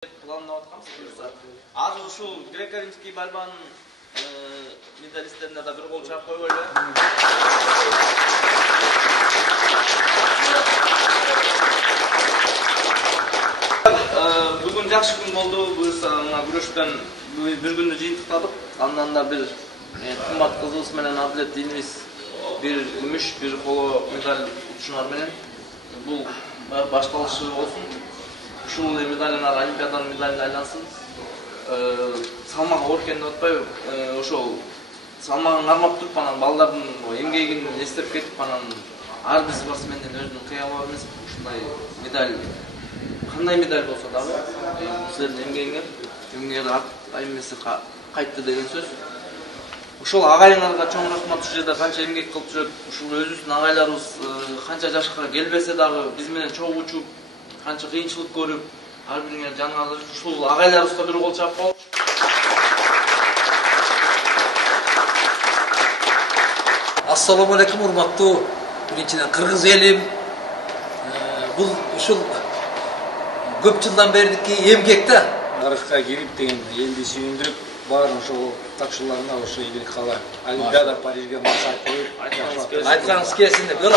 планлап аткансыз. Азыр ушул греко-римский борьбанын медалисттерине да бир кол чаап койгойлу. Бүгүн жакшы күн болду. Буюрса мына күрөштөн бир күндү жыйынтыктадык. Андан да бир кымбат кызыбыз менен Адилет инибиз бир күмүш, бир коло медаль утушунар менен бул башталышы болсун. Ушул медалдар Олимпиаданын медалине айлансын. Салмак оор экенин деп атпайбы? Ошол салмагын кармап туруп анан балдардын эмгегин эстеп кетип анан ар бир спортсмендин өзүнүн кыялы бар эмес. Ушундай медаль кандай медаль болсо дагы силердин эмгеңер эмеси кайтты деген сөз. Ушул агайыңарга чоң рахмат. Ушул жерде канча эмгек кылып жүрөт. Ушул өзүбүздүн агайларыбыз канча жашка келбесе дагы биз менен чогуу канча кыйынчылык көрүп, ар бириңер жаныңарда ушул агайларыбызга бир кол чаап коелу. Assalamu alaikum урматтуу биринчиден кыргыз элим. Бул ушул көп жылдан бердики эмгек да. Нарыкка кирип деген элди сүйүндүрүп, баарын ошол такшыларына ошо ийгилик каалайм. Олимпиада Парижге максат коюп, Айтканыңыз келсин деп. Жок.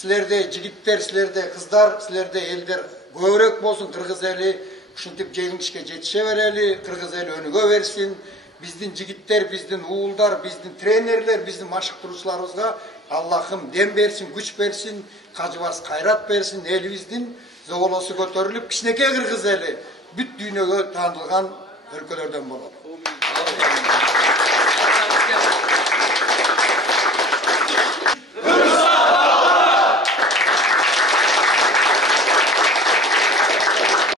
Силерде жигиттер, силерде кыздар, силерде элдер көбүрөөк болсун. Кыргыз эли ушинтип жеңишке жетише берели, кыргыз эли өнүгө берсин. Биздин жигиттер, биздин уулдар, биздин тренерлер, биздин машыктыруучуларыбызга Аллахым дем берсин, күч берсин, кажыбас кайрат берсин. Элибиздин зоболосу көтөрүлүп, кичинекей кыргыз эли бүт дүйнөгө таанылган өлкөлөрдөн болот.